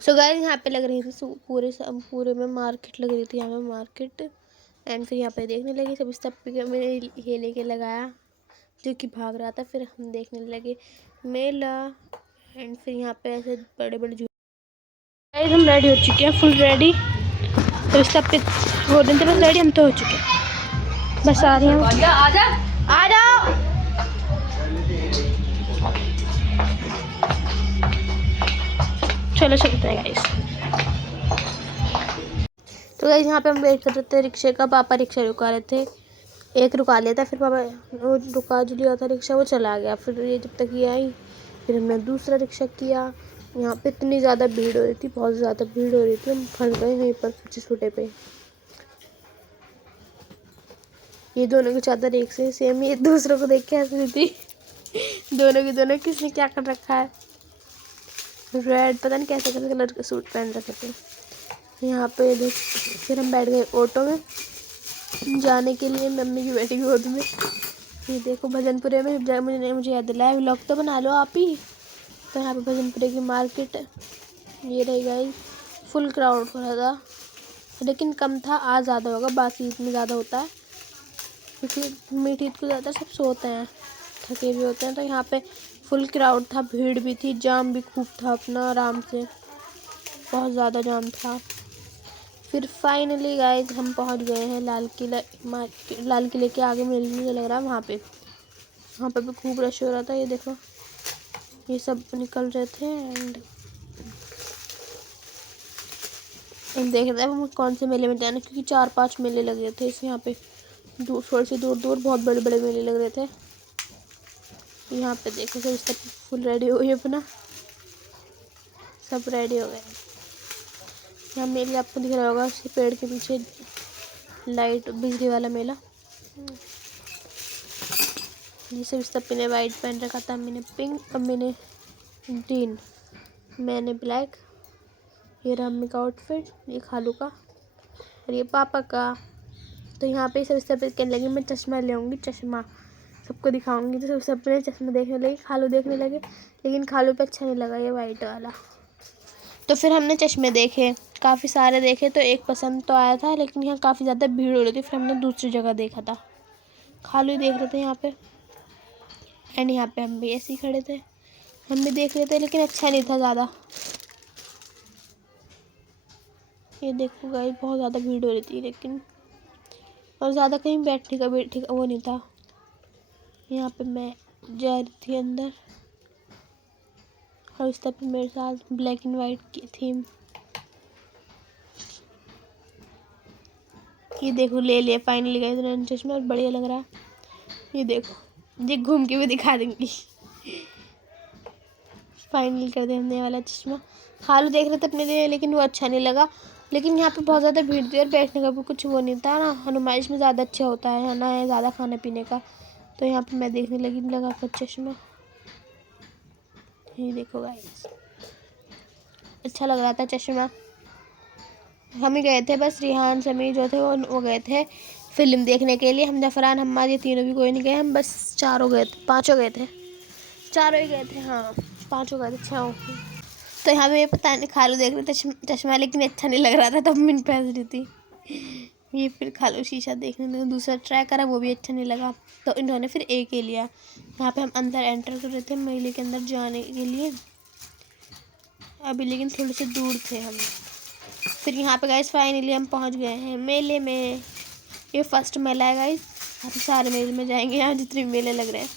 So guys यहाँ पे लग रही थी पूरे में मार्केट लग रही थी, यहाँ पे मार्केट। एंड फिर यहाँ पे देखने लगे सब स्टेप पे मैंने ये लेके लगाया जो कि भाग रहा था। फिर हम देखने लगे मेला। एंड फिर यहाँ पे ऐसे बड़े बड़े गाइस हम रेडी हो चुके हैं, फुल रेडी। तो स्टेप पे हो रहे थे बस रेडी, हम तो हो चुके हैं, बस आ रही हूँ। आ जाओ। चलो चलते हैं गाइस। तो गाइस यहाँ पे हम वेट कर रहे थे रिक्शे का। पापा रिक्शा रुका रहे थे, एक रुका लिया था, फिर पापा वो रुका जो लिया था रिक्शा वो चला गया। फिर ये जब तक ये आई फिर हमने दूसरा रिक्शा किया। यहाँ पे इतनी ज़्यादा भीड़ हो रही थी, बहुत ज़्यादा भीड़ हो रही थी, हम फंस गए वहीं पर छोटे पे। ये दोनों की चादर एक से सेम, ये दूसरों को देख के हंस रही थी। दोनों की दोनों किसने क्या कर रखा है, रेड पता नहीं कैसे कैसे कलर का सूट पहन रखे थे। यहाँ पे देख फिर हम बैठ गए ऑटो में जाने के लिए, मम्मी की बेटी गोद में। ये देखो भजनपुरे में मुझे याद दिलाया, व्लॉग तो बना लो आप ही। तो यहाँ पे भजनपुरे की मार्केट ये रही गई, फुल क्राउड हो रहा था, लेकिन कम था। आज ज़्यादा होगा, बाकी ईद में ज़्यादा होता है क्योंकि मीठी ईद को ज़्यादा सब सोते हैं, थके भी होते हैं। तो यहाँ पे फुल क्राउड था, भीड़ भी थी, जाम भी खूब था अपना, आराम से बहुत ज़्यादा जाम था। फिर फाइनली गाइस हम पहुँच गए हैं लाल किले के आगे। मुझे लग रहा है वहाँ पे भी खूब रश हो रहा था। ये देखो ये सब निकल रहे थे एंड देख रहे थे कौन से मेले में जाना, क्योंकि 4-5 मेले लगे थे इस यहाँ पे, थोड़े से दूर दूर बहुत बड़े बड़े मेले लग रहे थे। यहाँ पे देखो सब फुल रेडी हो गए अपना, सब रेडी हो गए। यहाँ मेले आपको दिख रहा होगा उसके पेड़ के पीछे लाइट बिजली वाला मेला। ये सब ने वाइट पहन रखा था, मैंने पिंक, अब मैंने ग्रीन, मैंने ब्लैक। ये रहा मम्मी का आउटफिट, ये खालू का और ये पापा का। तो यहाँ पे सब कहने लगी मैं चश्मा ले आऊँगी, चश्मा सबको दिखाऊंगी। तो सब ने चश्मा देखने लगे, खालू देखने लगे, लेकिन खालू पे अच्छा नहीं लगा ये वाइट वाला। तो फिर हमने चश्मे देखे, काफ़ी सारे देखे, तो एक पसंद तो आया था, लेकिन यहाँ काफ़ी ज़्यादा भीड़ हो रही थी। फिर हमने दूसरी जगह देखा था, खालू देख रहे थे यहाँ पे। एंड यहाँ पे हम भी ऐसे ही खड़े थे, हम भी देख रहे थे, लेकिन अच्छा नहीं था ज़्यादा। ये देखो गाइस बहुत ज़्यादा भीड़ हो रही थी, लेकिन और ज़्यादा कहीं बैठने का वो नहीं था। यहाँ पे मैं जा रही थी अंदर और उस तरफ मेरे साथ ब्लैक एंड वाइट की थीम। ये देखो ले लिया फाइनली गाइस चश्मा, और बढ़िया लग रहा है। ये देखो ये घूम के भी दिखा देंगी। फाइनल कर दिया हमने वाला चश्मा। खालू देख रहे थे अपने लिए, लेकिन वो अच्छा नहीं लगा। लेकिन यहाँ पे बहुत ज़्यादा भीड़ थी और बैठने का भी कुछ वो नहीं था ना, नुमाइश में ज़्यादा अच्छा होता है ना, है ज़्यादा खाने पीने का। तो यहाँ पे मैं देखने लगी लगा कर चश्मा। ये देखो गाइस अच्छा लग रहा था चश्मा। हम ही गए थे बस, रिहान समीर जो थे वो गए थे फिल्म देखने के लिए। हम जफरान हमारे तीनों भी कोई नहीं गए, हम बस पाँचों गए थे, चारों ही गए थे, हाँ 5 गए थे 6। तो यहाँ पे पता नहीं खालू देख रहे थे चश्मा, लेकिन अच्छा नहीं लग रहा था, तब मैंने पहन रही थी। ये फिर खालू शीशा देखने में दूसरा ट्राई करा, वो भी अच्छा नहीं लगा, तो इन्होंने फिर एक ही लिया। यहाँ पे हम अंदर एंटर कर रहे थे मेले के अंदर जाने के लिए अभी, लेकिन थोड़े से दूर थे हम। फिर यहाँ पे गाइस फाइनली हम पहुँच गए हैं मेले में। ये फर्स्ट मेला है गाइस, हम सारे मेले में जाएंगे। यहाँ जितने मेले लग रहे हैं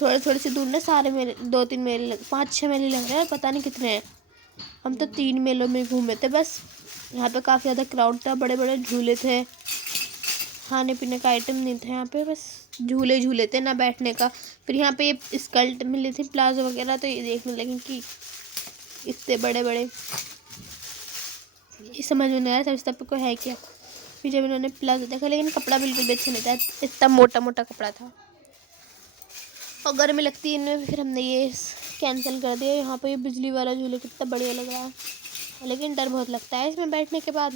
थोड़े से दूर ना, सारे मेले 2-3 मेले 5-6 मेले लग रहे हैं, पता नहीं कितने हैं। हम तो 3 मेलों में घूमे थे बस। यहाँ पे काफ़ी ज़्यादा क्राउड था, बड़े बड़े झूले थे, खाने पीने का आइटम नहीं था यहाँ पे, बस झूले थे ना बैठने का। फिर यहाँ पे ये स्कल्ट मिली थी प्लाजो वगैरह, तो ये देखने लगे कि इतने बड़े बड़े, ये समझ में नहीं आया सब पे को है क्या। फिर जब इन्होंने प्लाजो देखा, लेकिन कपड़ा बिल्कुल भी अच्छा नहीं था, इतना मोटा मोटा कपड़ा था और गर्मी लगती है इनमें। फिर हमने ये कैंसिल कर दिया। यहाँ पे ये बिजली वाला झूला कितना बढ़िया लग रहा है, लेकिन डर बहुत लगता है इसमें बैठने के बाद,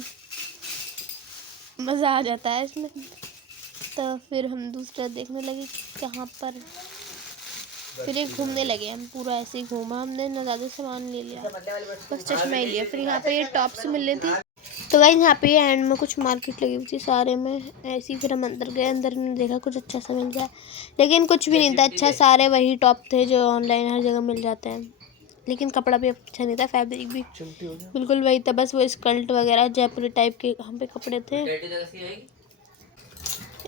मज़ा आ जाता है इसमें। तो फिर हम दूसरा देखने लगे कहाँ पर फिर ये घूमने लगे हम, पूरा ऐसे ही घूमा हमने, ना ज़्यादा सामान ले लिया, बस चश्मा ही लिया। फिर यहाँ पे ये टॉप्स मिल रही थी, तो गाइस यहाँ पे एंड में कुछ मार्केट लगी हुई थी सारे में ऐसे ही। फिर हम अंदर गए, अंदर में देखा कुछ अच्छा सा मिल जाए, लेकिन कुछ भी नहीं था अच्छा, सारे वही टॉप थे जो ऑनलाइन हर जगह मिल जाते हैं, लेकिन कपड़ा भी अच्छा नहीं था, फैब्रिक भी बिल्कुल वही था, बस वो स्कर्ट वगैरह जयपुरी टाइप के हम पे कपड़े थे,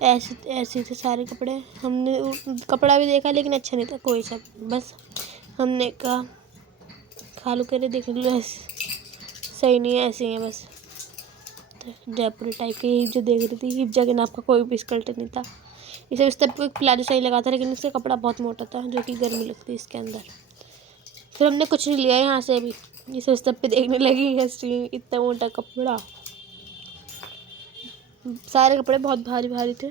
ऐसे ऐसे थे सारे कपड़े। हमने कपड़ा भी देखा लेकिन अच्छा नहीं था कोई सा, बस हमने कहा खालू करे देख लो, सही नहीं है, ऐसे ही है बस। तो जयपुरी टाइप की हिप जो देख रही थी, हिप के नाप का कोई भी स्कर्ट नहीं था, इसे इस तरह प्लाजो सही लगा था, लेकिन इसका कपड़ा बहुत मोटा था जो कि गर्मी लगती है इसके अंदर। फिर हमने कुछ नहीं लिया यहाँ से भी, इसे उस पे देखने लगी इतना मोटा कपड़ा, सारे कपड़े बहुत भारी भारी थे।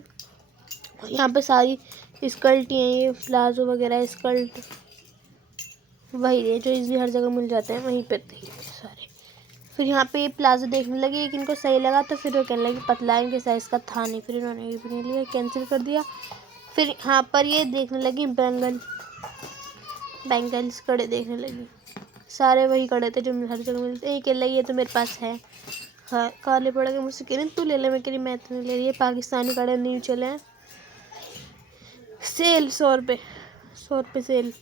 यहाँ पे सारी स्कर्ट हैं, ये प्लाजो वगैरह स्कर्ट वही है जो इस भी हर जगह मिल जाते हैं, वहीं पे थे सारे। फिर यहाँ पे ये प्लाजो देखने लगी, एक इनको सही लगा तो फिर वो कहने लगी पतला है, इनके साइज़ का था नहीं, फिर इन्होंने ये भी नहीं लिया, कैंसिल कर दिया। फिर यहाँ पर ये देखने लगी बैंगल्स कड़े देखने लगी, सारे वही कड़े थे जो हर जगह मिलते हैं। ये कह रही ये तो मेरे पास है, हाँ काले पड़ गए, मुझसे कह रही तू ले ले, मैं कह रही मैं तो नहीं ले रही, ये पाकिस्तानी कड़े नहीं चले हैं, सेल 100 रुपये सेल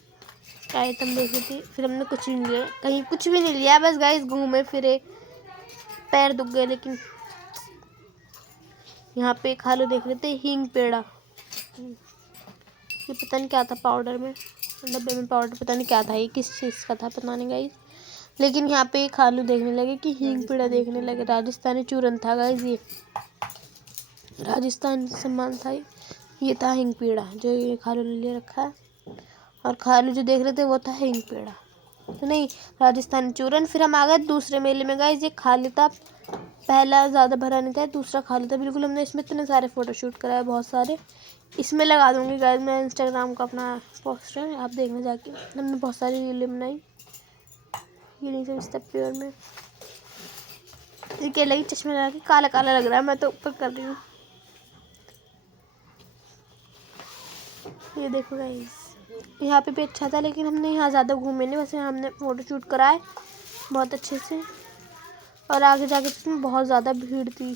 का आइटम देख रही थी। फिर हमने कुछ नहीं लिया, कहीं कुछ भी नहीं लिया, बस गाइस घूमे फिरे, पैर दुख गए। लेकिन यहाँ पे खालू देख रहे थे हींग पेड़ा, ये पता नहीं क्या था, पाउडर में डब्बे में पाउडर, पता नहीं क्या था, ये किस चीज़ का था पता नहीं गाइस। लेकिन यहाँ पे खालू देखने लगे कि हींग पेड़ा देखने लगे, राजस्थानी चूरन था गाइस, ये राजस्थान सामान था, ये था हींग पेड़ा जो ये खालू ने ले रखा है, और खालू जो देख रहे थे वो था हींग पेड़ा, तो नहीं राजस्थानी चूरन। फिर हम आ गए दूसरे मेले में गाइस, ये खाली था, पहला ज़्यादा भरा नहीं था, दूसरा खाली था बिल्कुल। हमने इसमें इतने सारे फ़ोटोशूट कराए, बहुत सारे, इसमें लगा दूँगी गाइस मैं इंस्टाग्राम का अपना पोस्टर, आप देखना जाके, हमने बहुत सारी रीलें बनाई, ये नहीं सब स्टेप प्योर में। ये लगी चश्मे लगा के काला काला लग रहा है, मैं तो ऊपर कर रही हूँ, ये देखो गाइस। यहाँ पे भी अच्छा था, लेकिन हमने यहाँ ज़्यादा घूमे नहीं, वैसे हमने फ़ोटोशूट कराए बहुत अच्छे से, और आगे जाके इसमें बहुत ज़्यादा भीड़ थी,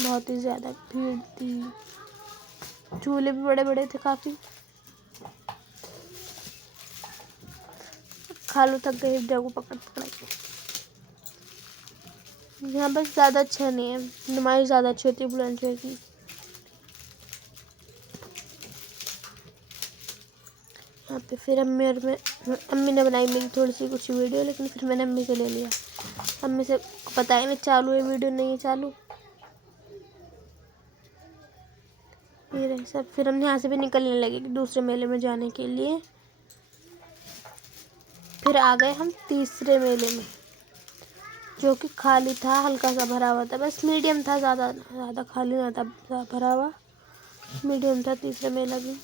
बहुत ही ज़्यादा भीड़ थी, झूले भी बड़े बड़े थे काफ़ी। खालू थक गए जगह पकड़ पकड़ के। यहाँ बस ज़्यादा अच्छा नहीं है, नुमाइश ज़्यादा अच्छी होती है बुलंदशहर की। यहाँ पे फिर अम्मी ने बनाई मेरी थोड़ी सी कुछ वीडियो, लेकिन फिर मैंने अम्मी से ले लिया, अम्मी से पता है ना चालू है वीडियो, नहीं है चालू, ये रहे सब। फिर हम यहाँ से भी निकलने लगे दूसरे मेले में जाने के लिए। फिर आ गए हम तीसरे मेले में, जो कि खाली था, हल्का सा भरा हुआ था, बस मीडियम था, ज़्यादा खाली ना था भरा हुआ, मीडियम था तीसरा मेला भी।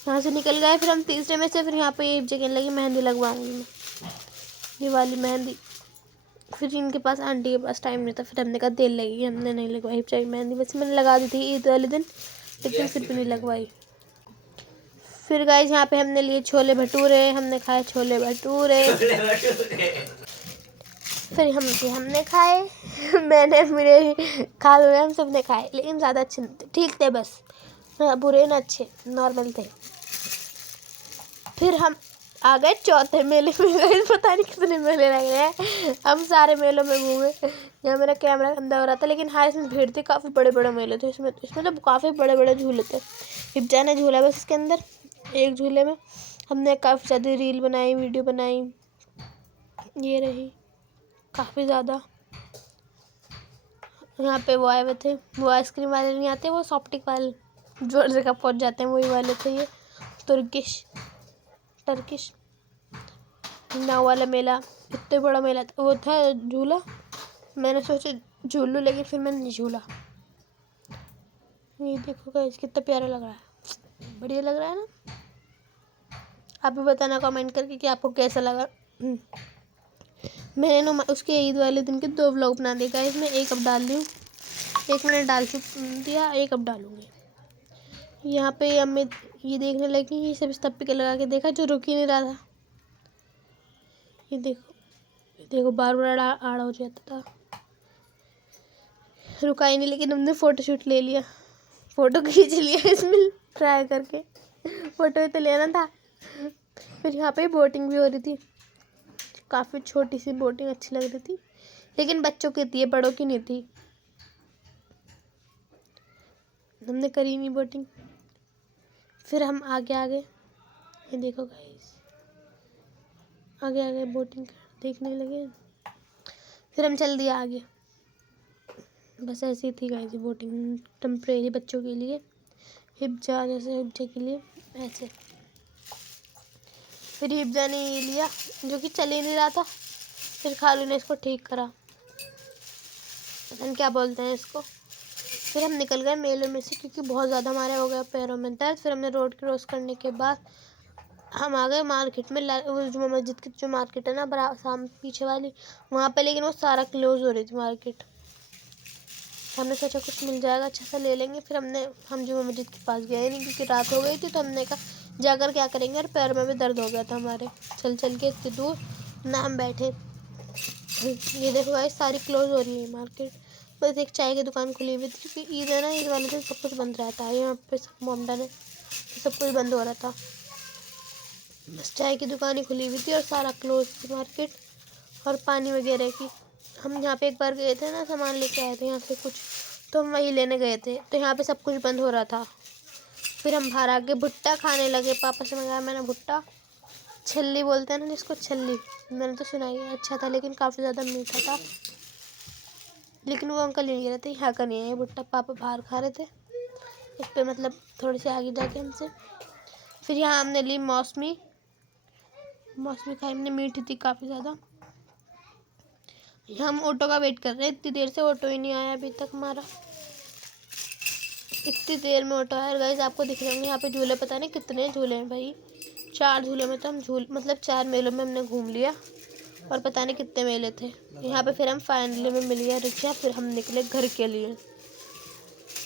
यहाँ से निकल गए फिर हम तीसरे में से। फिर यहाँ पे एक जगह लगी मेहंदी लगवाऊंगी मैं, ये वाली मेहंदी। फिर इनके पास आंटी के पास टाइम नहीं था, फिर हमने कहा तेल लगेगी, हमने नहीं लगवाई चाहिए मेहंदी, बस मैंने लगा दी थी ईद वाले दिन, लेकिन फिर भी नहीं लगवाई। फिर गाइस यहाँ पे हमने लिए छोले भटूरे, हमने खाए छोले भटूरे, फिर हमने खाए मैंने मेरे खा लिए, हम सब ने खाए, लेकिन ज़्यादा अच्छे नहीं थे, ठीक थे बस, बुरे ना अच्छे नॉर्मल थे। फिर हम आ गए चौथे मेले में गए, पता नहीं कितने मेले लग रहे हैं, हम सारे मेलों में घूमे। यहाँ मेरा कैमरा अंदर हो रहा था, लेकिन हाँ इसमें भीड़ थी, काफ़ी बड़े बड़े मेले थे इसमें तो काफ़ी बड़े बड़े झूले थे। हिप्जा ने झूला बस इसके अंदर, एक झूले में हमने काफ़ी ज़्यादा रील बनाई, वीडियो बनाई, ये रही काफ़ी ज़्यादा। यहाँ पे वो आए हुए थे, वो आइसक्रीम वाले नहीं आते, वो सॉफ्टिक वाले जो जगह पहुँच जाते हैं वही वाले थे, ये टर्किश नाव वाला मेला, इतने बड़ा मेला था, वो था झूला, मैंने सोचा झूल लूँ, लेकिन फिर मैंने नहीं झूला। ये देखो गाइस कितना प्यारा लग रहा है, बढ़िया लग रहा है ना, आप भी बताना कमेंट करके कि आपको कैसा लगा। मैंने ना उसके ईद वाले दिन के 2 व्लॉग बना दिए गाइस, मैं एक अब डाल दी हूँ, एक मैंने डाल दिया, एक अब डालूँगी। यहाँ पे हमें ये देखने लगी, ये सब इस तप्पी के लगा के देखा जो रुक ही नहीं रहा था। ये देखो बार बार आड़ा हो जाता था, रुका ही नहीं। लेकिन हमने फ़ोटो शूट ले लिया, फ़ोटो खींच लिया इसमें ट्राई करके, फ़ोटो तो लेना था। फिर यहाँ पे बोटिंग भी हो रही थी, काफ़ी छोटी सी बोटिंग, अच्छी लग रही थी, लेकिन बच्चों की थी, बड़ों की नहीं थी। हमने करी नहीं बोटिंग। फिर हम आगे ये देखो गाइस, आगे बोटिंग देखने लगे। फिर हम चल दिया आगे। बस ऐसी थी गाइस बोटिंग, टेम्परेरी बच्चों के लिए, हिब्जा जैसे हिब्जा के लिए ऐसे। फिर हिब्जा ने ये लिया जो कि चल ही नहीं रहा था, फिर खालू ने इसको ठीक करा, पता नहीं क्या बोलते हैं इसको। फिर हम निकल गए मेले में से, क्योंकि बहुत ज़्यादा हमारे हो गया पैरों में दर्द। फिर हमने रोड क्रॉस करने के बाद हम आ गए मार्केट में, वो जुम्मा मस्जिद की जो मार्केट है ना पीछे वाली, वहाँ पे, लेकिन वो सारा क्लोज हो रही थी मार्केट। हमने सोचा कुछ मिल जाएगा अच्छा सा ले लेंगे। फिर हम जुम्मा मस्जिद के पास गए नहीं, क्योंकि रात हो गई थी, तो हमने कहा जाकर क्या करेंगे, और पैर में भी दर्द हो गया था हमारे, चल चल के इतनी दूर ना हम बैठे। ये देखो भाई सारी क्लोज हो रही है मार्केट, बस एक चाय की दुकान खुली हुई थी, क्योंकि ईद है ना, ईद वाले दिन सब कुछ बंद रहता है यहाँ पे, सब मोमडा ने सब कुछ बंद हो रहा था, बस चाय की दुकान ही खुली हुई थी और सारा क्लोज थी मार्केट। और पानी वगैरह की, हम यहाँ पे एक बार गए थे ना, सामान लेके आए थे यहाँ से कुछ, तो हम वही लेने गए थे, तो यहाँ पे सब कुछ बंद हो रहा था। फिर हम बाहर आके भुट्टा खाने लगे, पापा से मंगाया मैंने भुट्टा, छल्ली बोलते हैं ना जिसको, छल्ली, मैंने तो सुना ही, अच्छा था लेकिन काफ़ी ज़्यादा मीठा था। लेकिन वो अंकल नहीं रहे थे, यहाँ का नहीं है भुट्टा, पापा बाहर खा रहे थे इस पे, मतलब थोड़ी सी आगे जाके हमसे। फिर यहाँ हमने ली मौसमी खाई हमने, मीठी थी काफ़ी ज़्यादा। हम ऑटो का वेट कर रहे हैं, इतनी देर से ऑटो ही नहीं आया अभी तक हमारा, इतनी देर में ऑटो आया। गाइस आपको दिख रहे होंगे यहाँ पे झूले, पता नहीं कितने झूले हैं भाई, 4 झूले में तो हम मतलब 4 मेलों में हमने घूम लिया, और पता नहीं कितने मेले थे यहाँ पे। फिर हम फाइनली में मिल गया रिक्शा, फिर हम निकले घर के लिए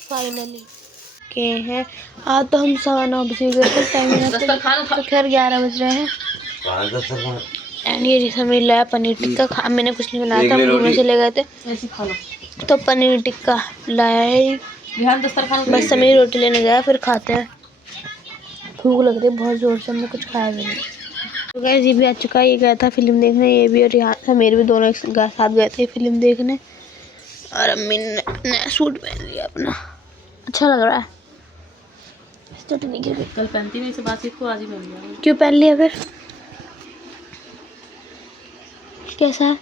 फाइनली के हैं। आज तो हम 9:15 गए थे, टाइम तो खैर 11 बज रहे हैं। एंड ये समीर लाया पनीर टिक्का, मैंने कुछ नहीं बनाया था, हम घूमने चले गए थे, तो पनीर टिक्का लाया है, बस समीर रोटी लेने गया, फिर खाते हैं, भूख लग रही है बहुत ज़ोर से, हमने कुछ खाया भी नहीं। तो गाइस ये भी आ चुका है, ये गया था फिल्म देखने, ये भी, और यहाँ समीर भी, दोनों एक साथ गए थे फिल्म देखने। और अम्मी ने नया सूट पहन लिया अपना, अच्छा लग रहा है। चटनी गिर गई, कल पहनती नहीं से बातचीत को, आज ही पहन लिया। क्यों पहन लिया फिर, कैसा है?